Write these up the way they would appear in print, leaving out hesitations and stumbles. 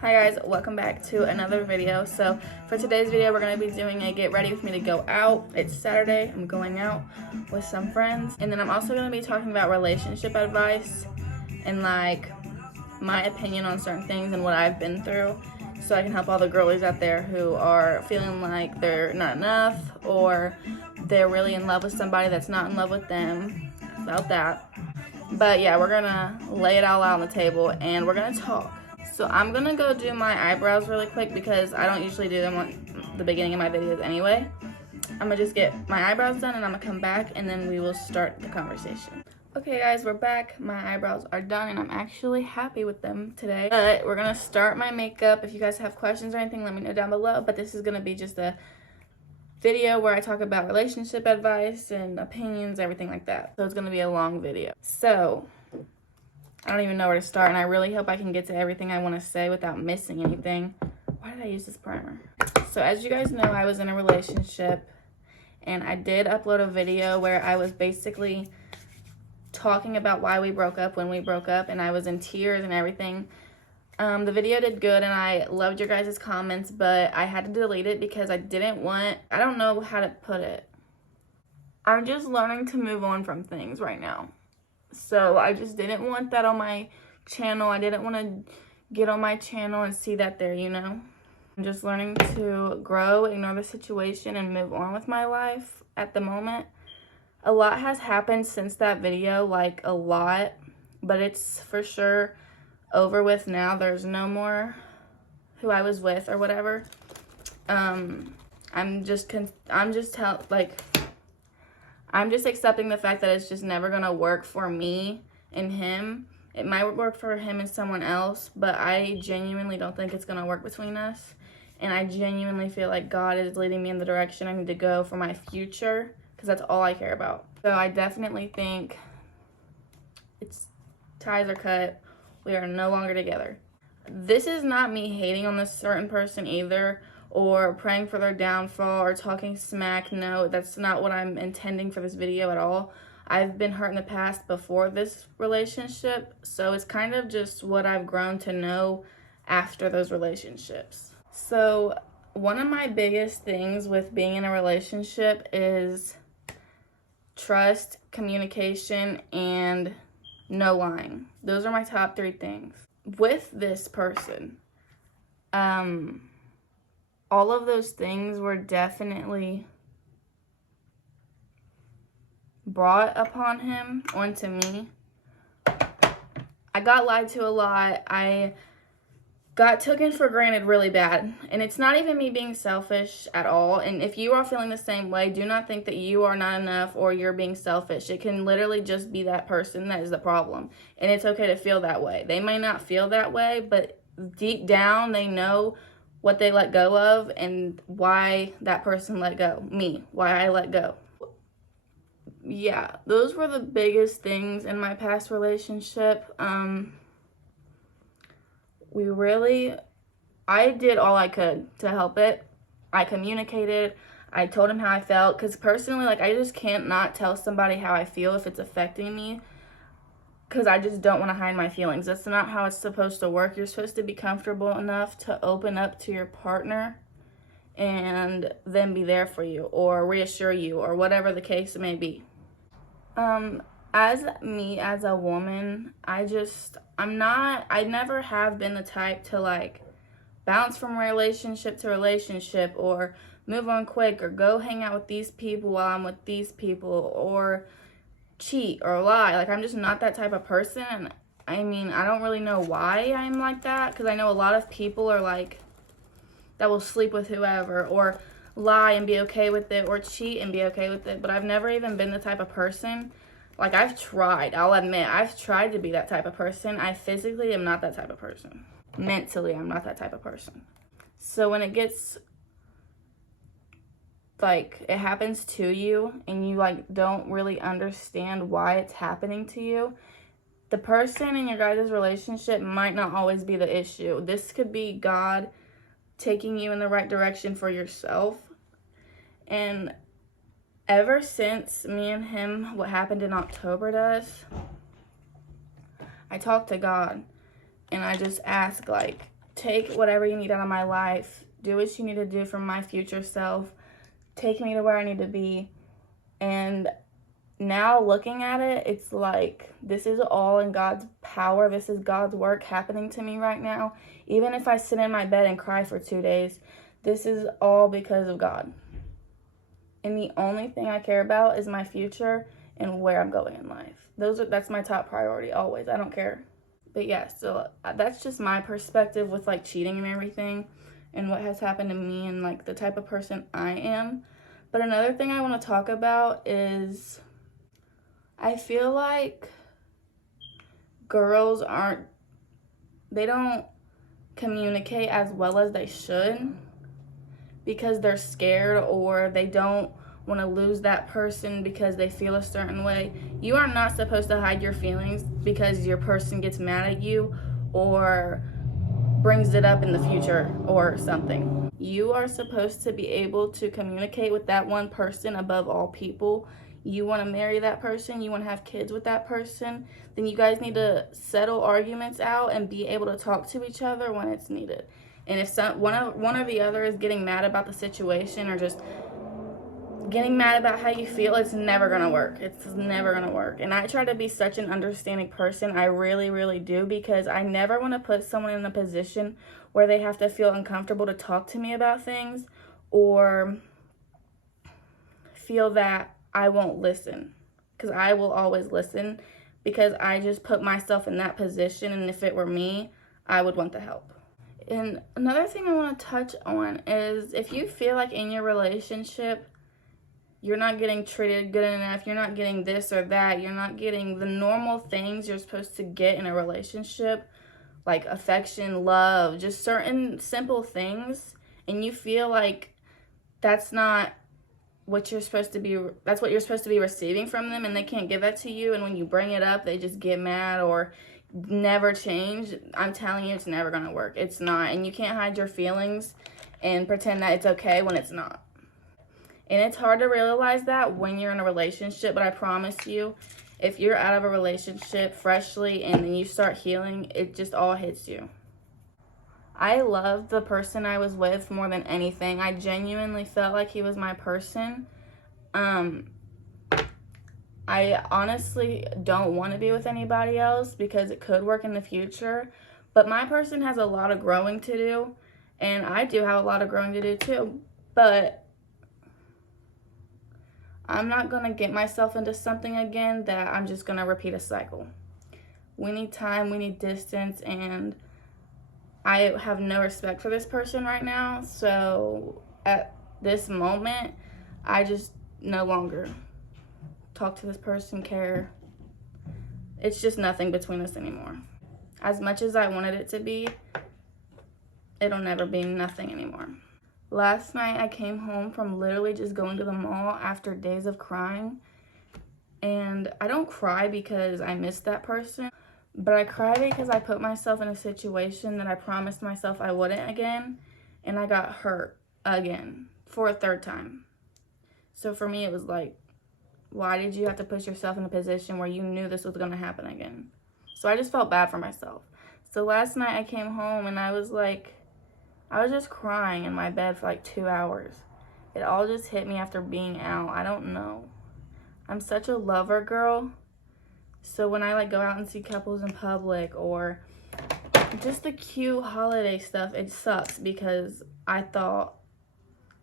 Hi guys, welcome back to another video. So for today's video, we're going to be doing a get ready with me to go out. It's Saturday, I'm going out with some friends. And then I'm also going to be talking about relationship advice and like my opinion on certain things and what I've been through. So I can help all the girlies out there who are feeling like they're not enough or they're really in love with somebody that's not in love with them. About that. But yeah, we're going to lay it all out on the table and we're going to talk. So I'm gonna go do my eyebrows really quick because I don't usually do them on the beginning of my videos anyway. I'm gonna just get my eyebrows done and I'm gonna come back and then we will start the conversation. Okay guys, we're back. My eyebrows are done and I'm actually happy with them today. But we're gonna start my makeup. If you guys have questions or anything, let me know down below. But this is gonna be just a video where I talk about relationship advice and opinions, everything like that. So it's gonna be a long video. So I don't even know where to start, and I really hope I can get to everything I want to say without missing anything. Why did I use this primer? So as you guys know, I was in a relationship, and I did upload a video where I was basically talking about why we broke up when we broke up, and I was in tears and everything. The video did good, and I loved your guys' comments, but I had to delete it because I don't know how to put it. I'm just learning to move on from things right now. So I just didn't want that on my channel. I didn't want to get on my channel and see that there, you know. I'm just learning to grow, ignore the situation, and move on with my life at the moment. A lot has happened since that video, like a lot, but it's for sure over with now. There's no more who I was with or whatever. I'm just accepting the fact that it's just never gonna work for me and him. It might work for him and someone else, but I genuinely don't think it's gonna work between us. And I genuinely feel like God is leading me in the direction I need to go for my future, because that's all I care about. So I definitely think ties are cut. We are no longer together. This is not me hating on this certain person either, or praying for their downfall or talking smack. No, that's not what I'm intending for this video at all. I've been hurt in the past before this relationship, so it's kind of just what I've grown to know after those relationships. So one of my biggest things with being in a relationship is trust, communication, and no lying. Those are my top 3 things. With this person, all of those things were definitely brought upon him onto me. I got lied to a lot. I got taken for granted really bad. And it's not even me being selfish at all. And if you are feeling the same way, do not think that you are not enough or you're being selfish. It can literally just be that person that is the problem. And it's okay to feel that way. They may not feel that way, but deep down they know what they let go of and why that person let go. Why I let go. Yeah, those were the biggest things in my past relationship. I did all I could to help it. I communicated. I told him how I felt, because personally, like, I just can't not tell somebody how I feel if it's affecting me, because I just don't want to hide my feelings. That's not how it's supposed to work. You're supposed to be comfortable enough to open up to your partner and then be there for you or reassure you or whatever the case may be. As a woman, I never have been the type to like bounce from relationship to relationship or move on quick or go hang out with these people while I'm with these people or cheat or lie. Like, I'm just not that type of person. And I mean, I don't really know why I'm like that, because I know a lot of people are like that will sleep with whoever or lie and be okay with it or cheat and be okay with it. But I've never even been the type of person. Like, I'll admit, I've tried to be that type of person. I physically am not that type of person. Mentally, I'm not that type of person. So when it gets like it happens to you and you like don't really understand why it's happening to you, the person in your guys' relationship might not always be the issue. This could be God taking you in the right direction for yourself. And ever since me and him, what happened in October to us, I talked to God and I just asked, like, take whatever you need out of my life. Do what you need to do for my future self. Take me to where I need to be. And now looking at it, it's like, this is all in God's power. This is God's work happening to me right now. Even if I sit in my bed and cry for 2 days, this is all because of God. And the only thing I care about is my future and where I'm going in life. That's my top priority always. I don't care. But yeah, so that's just my perspective with like cheating and everything and what has happened to me and like the type of person I am. But another thing I want to talk about is I feel like girls they don't communicate as well as they should because they're scared or they don't want to lose that person because they feel a certain way. You are not supposed to hide your feelings because your person gets mad at you or brings it up in the future or something. You are supposed to be able to communicate with that one person above all people. You want to marry that person, you want to have kids with that person, then you guys need to settle arguments out and be able to talk to each other when it's needed. And if one or the other is getting mad about the situation or just getting mad about how you feel, it's never going to work. It's never going to work. And I try to be such an understanding person. I really, really do, because I never want to put someone in a position where they have to feel uncomfortable to talk to me about things or feel that I won't listen, because I will always listen, because I just put myself in that position, and if it were me, I would want the help. And another thing I want to touch on is if you feel like in your relationship you're not getting treated good enough, you're not getting this or that, you're not getting the normal things you're supposed to get in a relationship, like affection, love, just certain simple things, and you feel like that's not what you're supposed to be, that's what you're supposed to be receiving from them, and they can't give that to you, and when you bring it up, they just get mad or never change, I'm telling you, it's never gonna work. It's not, and you can't hide your feelings and pretend that it's okay when it's not. And it's hard to realize that when you're in a relationship, but I promise you, if you're out of a relationship freshly and then you start healing, it just all hits you. I loved the person I was with more than anything. I genuinely felt like he was my person. I honestly don't want to be with anybody else because it could work in the future. But my person has a lot of growing to do, and I do have a lot of growing to do too. But I'm not going to get myself into something again that I'm just going to repeat a cycle. We need time, we need distance, and I have no respect for this person right now. So at this moment, I just no longer talk to this person, care. It's just nothing between us anymore. As much as I wanted it to be, it'll never be nothing anymore. Last night I came home from literally just going to the mall after days of crying. And I don't cry because I missed that person, but I cry because I put myself in a situation that I promised myself I wouldn't again, and I got hurt again for a third time. So for me, it was like, why did you have to put yourself in a position where you knew this was going to happen again? So I just felt bad for myself. So last night I came home and I was just crying in my bed for like 2 hours. It all just hit me after being out. I don't know. I'm such a lover girl. So when I like go out and see couples in public or just the cute holiday stuff, it sucks because I thought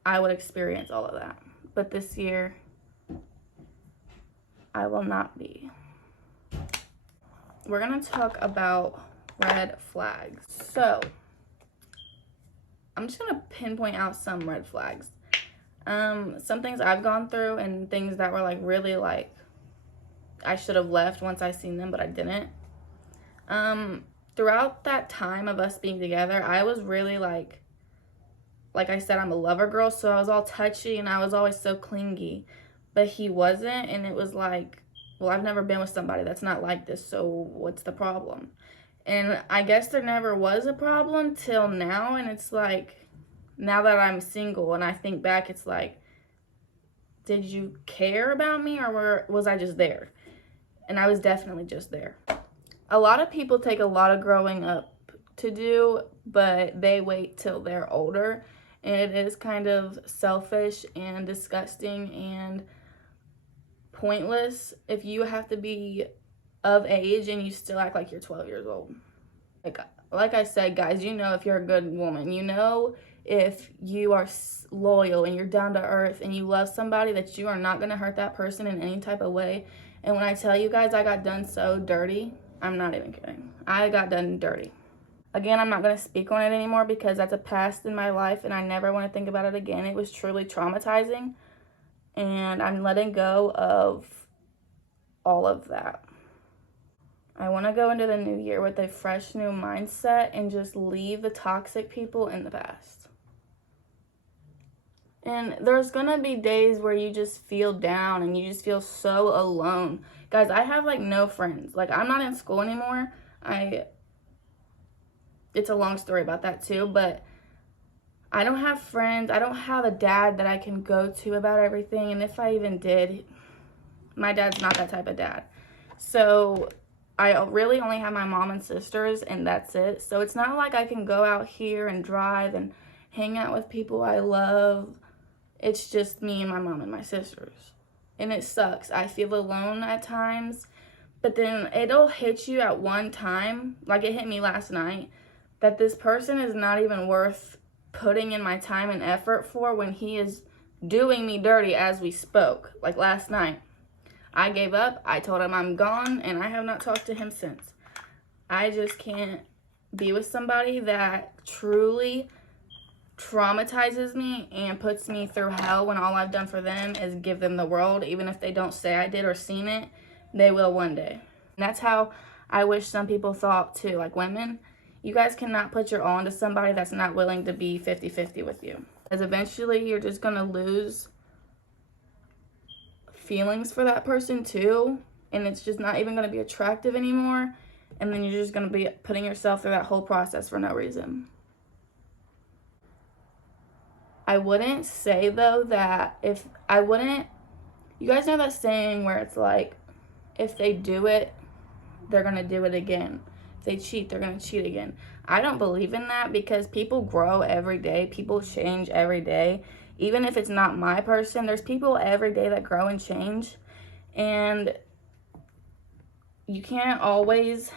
I would experience all of that. But this year, I will not be. We're going to talk about red flags. So I'm just going to pinpoint out some red flags. Some things I've gone through and things that were like really like I should have left once I seen them, but I didn't. Throughout that time of us being together, I was really like I said, I'm a lover girl, so I was all touchy and I was always so clingy. But he wasn't, and it was like, well, I've never been with somebody that's not like this, so what's the problem? And I guess there never was a problem till now, and it's like, now that I'm single and I think back, it's like, did you care about me or was I just there? And I was definitely just there. A lot of people take a lot of growing up to do, but they wait till they're older. And it is kind of selfish and disgusting and pointless if you have to be of age and you still act like you're 12 years old. Like I said, guys, you know if you're a good woman. You know if you are loyal and you're down to earth and you love somebody, that you are not going to hurt that person in any type of way. And when I tell you guys I got done so dirty, I'm not even kidding. I got done dirty. Again, I'm not going to speak on it anymore because that's a past in my life and I never want to think about it again. It was truly traumatizing and I'm letting go of all of that. I want to go into the new year with a fresh new mindset and just leave the toxic people in the past. And there's going to be days where you just feel down and you just feel so alone. Guys, I have like no friends. Like, I'm not in school anymore. It's a long story about that too, but I don't have friends. I don't have a dad that I can go to about everything. And if I even did, my dad's not that type of dad. So I really only have my mom and sisters, and that's it. So it's not like I can go out here and drive and hang out with people I love. It's just me and my mom and my sisters. And it sucks. I feel alone at times, but then it'll hit you at one time, like it hit me last night, that this person is not even worth putting in my time and effort for when he is doing me dirty as we spoke. Like last night, I gave up. I told him I'm gone, and I have not talked to him since. I just can't be with somebody that truly traumatizes me and puts me through hell when all I've done for them is give them the world. Even if they don't say I did or seen it, they will one day. And that's how I wish some people thought too. Like, women, you guys cannot put your all into somebody that's not willing to be 50-50 with you. Because eventually you're just going to lose feelings for that person too. And it's just not even going to be attractive anymore. And then you're just going to be putting yourself through that whole process for no reason. I wouldn't say though that you guys know that saying where it's like, if they do it, they're going to do it again. If they cheat, they're going to cheat again. I don't believe in that because people grow every day. People change every day. Even if it's not my person, there's people every day that grow and change. And you can't always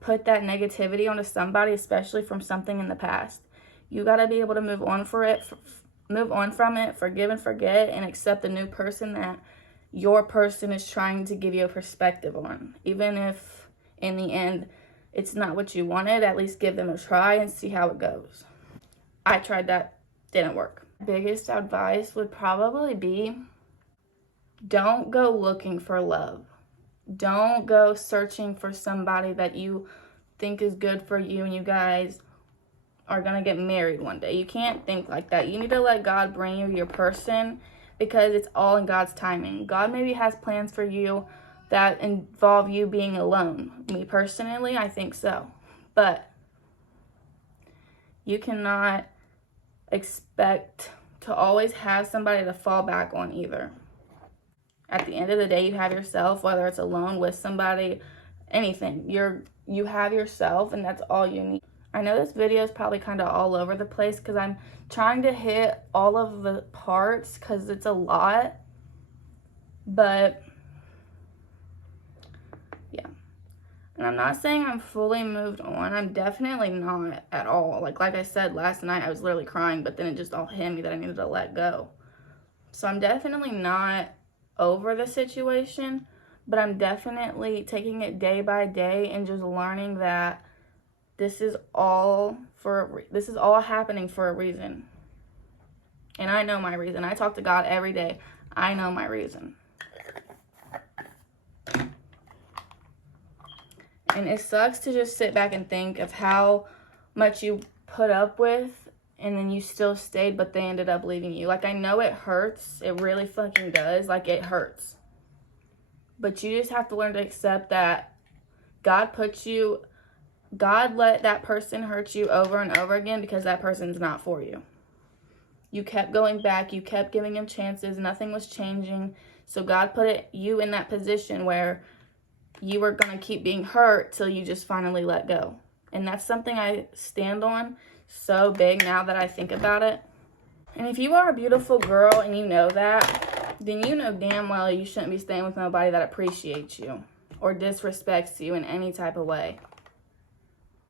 put that negativity onto somebody, especially from something in the past. You got to be able to move on from it, forgive and forget, and accept the new person that your person is trying to give you a perspective on. Even if in the end it's not what you wanted, at least give them a try and see how it goes. I tried that, didn't work. Biggest advice would probably be, don't go looking for love. Don't go searching for somebody that you think is good for you and you guys are going to get married one day. You can't think like that. You need to let God bring you your person because it's all in God's timing. God maybe has plans for you that involve you being alone. Me personally, I think so. But you cannot expect to always have somebody to fall back on either. At the end of the day, you have yourself, whether it's alone, with somebody, anything. You have yourself, and that's all you need. I know this video is probably kind of all over the place because I'm trying to hit all of the parts because it's a lot. But yeah. And I'm not saying I'm fully moved on. I'm definitely not at all. Like I said, last night I was literally crying, but then it just all hit me that I needed to let go. So I'm definitely not over the situation, but I'm definitely taking it day by day and just learning that this is all happening for a reason. And I know my reason. I talk to God every day. I know my reason. And it sucks to just sit back and think of how much you put up with and then you still stayed, but they ended up leaving you. Like, I know it hurts. It really fucking does. Like, it hurts. But you just have to learn to accept that God let that person hurt you over and over again because that person's not for you. You kept going back. You kept giving him chances. Nothing was changing. So God put you in that position where you were going to keep being hurt till you just finally let go. And that's something I stand on. so big now that I think about it. And if you are a beautiful girl and you know that, then you know damn well you shouldn't be staying with nobody that appreciates you or disrespects you in any type of way.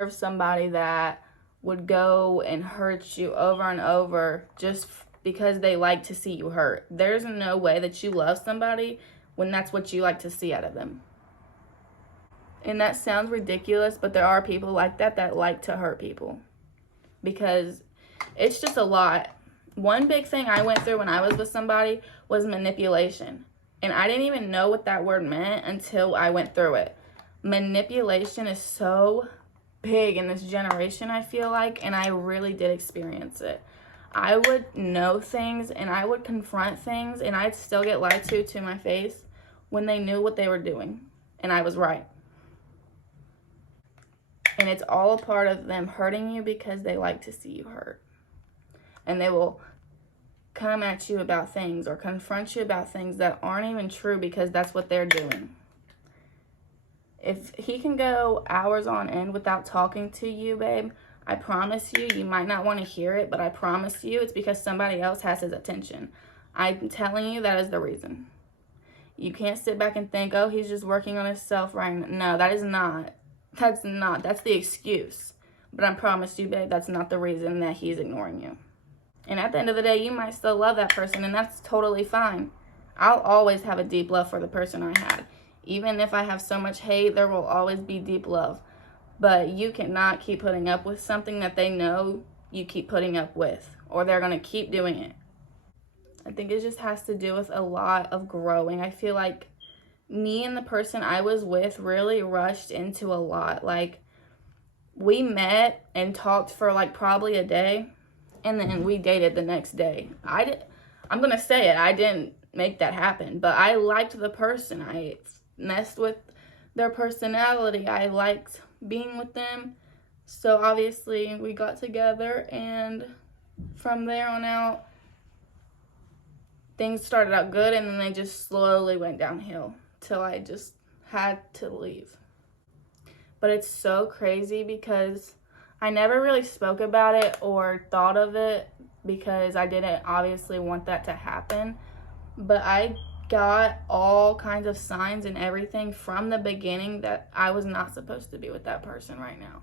Or somebody that would go and hurt you over and over just because they like to see you hurt. There's no way that you love somebody when that's what you like to see out of them. And that sounds ridiculous, but there are people like that that like to hurt people because it's just a lot. One big thing I went through when I was with somebody was manipulation. And I didn't even know what that word meant until I went through it. Manipulation is so big in this generation, I feel like, and I really did experience it. I would know things and I would confront things and I'd still get lied to my face when they knew what they were doing and I was right. And it's all a part of them hurting you because they like to see you hurt. And they will come at you about things or confront you about things that aren't even true because that's what they're doing. If he can go hours on end without talking to you, babe, I promise you, you might not want to hear it, but I promise you it's because somebody else has his attention. I'm telling you that is the reason. You can't sit back and think, oh, he's just working on himself right now. No, that's the excuse. But I promise you, babe, that's not the reason that he's ignoring you. And at the end of the day, you might still love that person, and that's totally fine. I'll always have a deep love for the person I had. Even if I have so much hate, there will always be deep love. But you cannot keep putting up with something that they know you keep putting up with, or they're going to keep doing it. I think it just has to do with a lot of growing. I feel like me and the person I was with really rushed into a lot. Like, we met and talked for like probably a day, and then we dated the next day. I'm going to say it. I didn't make that happen, but I liked the person. I messed with their personality. I liked being with them. So obviously we got together, and from there on out, things started out good, and then they just slowly went downhill till I just had to leave. But it's so crazy because I never really spoke about it or thought of it because I didn't obviously want that to happen. But I got all kinds of signs and everything from the beginning that I was not supposed to be with that person right now.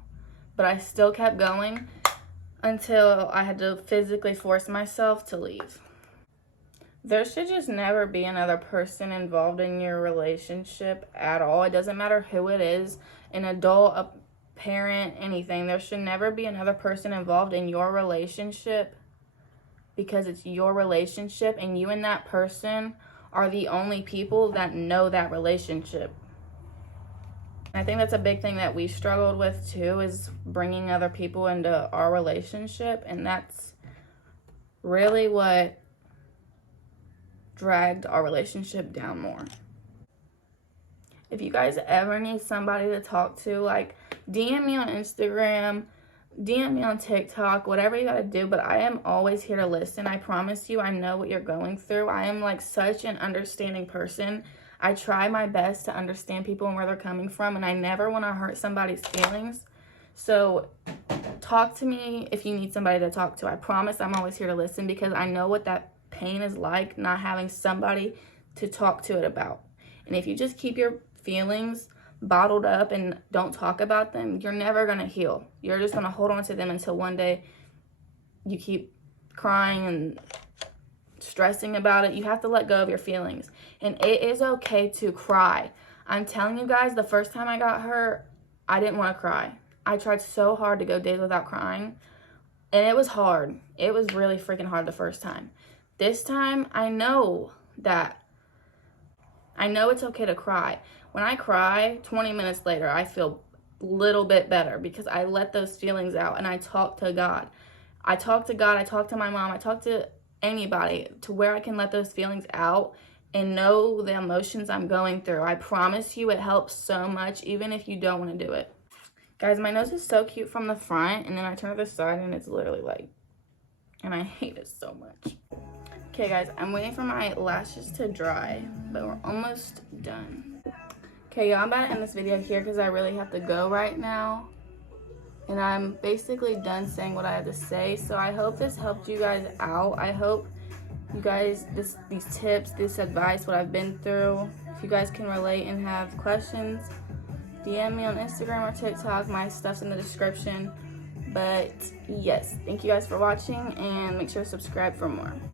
But I still kept going until I had to physically force myself to leave. There should just never be another person involved in your relationship at all. It doesn't matter who it is, an adult, a parent, anything. There should never be another person involved in your relationship because it's your relationship, and you and that person are the only people that know that relationship. I think that's a big thing that we struggled with too, is bringing other people into our relationship, and that's really what dragged our relationship down more. If you guys ever need somebody to talk to, like, DM me on Instagram, DM me on TikTok, whatever you gotta do, but I am always here to listen. I promise you, I know what you're going through. I am like such an understanding person. I try my best to understand people and where they're coming from, and I never want to hurt somebody's feelings. So talk to me if you need somebody to talk to. I promise I'm always here to listen because I know what that pain is like, not having somebody to talk to it about. And if you just keep your feelings bottled up and don't talk about them, you're never going to heal. You're just going to hold on to them until one day you keep crying and stressing about it. You have to let go of your feelings. And it is okay to cry. I'm telling you guys, the first time I got hurt, I didn't want to cry. I tried so hard to go days without crying, and it was hard. It was really freaking hard the first time. This time, I know it's okay to cry. When I cry, 20 minutes later, I feel a little bit better because I let those feelings out and I talk to God. I talk to God, I talk to my mom, I talk to anybody to where I can let those feelings out and know the emotions I'm going through. I promise you it helps so much, even if you don't want to do it. Guys, my nose is so cute from the front, and then I turn to the side and it's literally like, and I hate it so much. Okay guys, I'm waiting for my lashes to dry, but we're almost done. Okay, y'all, I'm about to end this video here because I really have to go right now. And I'm basically done saying what I had to say. So I hope this helped you guys out. I hope you guys, these tips, this advice, what I've been through, if you guys can relate and have questions, DM me on Instagram or TikTok. My stuff's in the description. But yes, thank you guys for watching, and make sure to subscribe for more.